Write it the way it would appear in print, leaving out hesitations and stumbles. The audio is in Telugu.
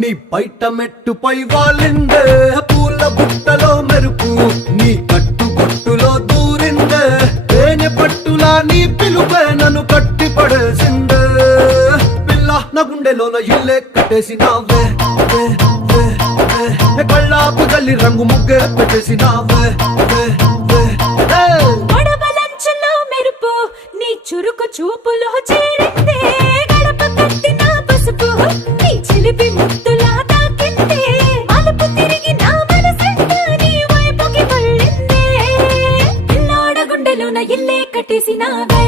నీ బయట మెట్టుపై వాలిందే పూల బుట్టలో మెరుపు నీ కట్టు బొట్టులో దూరిందే తేనె పట్టులా నీ పిలుపే నన్ను కట్టి పడేసిందే పిల్ల నా గుండెలోన ఇల్లే కట్టేసినావే కళ్ళాపు గల్లి రంగు ముగ్గే పెట్టేసినావే గొడవలంచులో మెరుపు నీ చురుకు చూపులో చేరిందే గడప కట్టిన పసుపు నీ చిలిపి ముద్దులా తాకిందే అలుపు తిరిగి నా మనసంతా నీ వైపుకి మళ్ళిందే పిల్లోడ గుండెలోన ఇల్లే కట్టేసినావే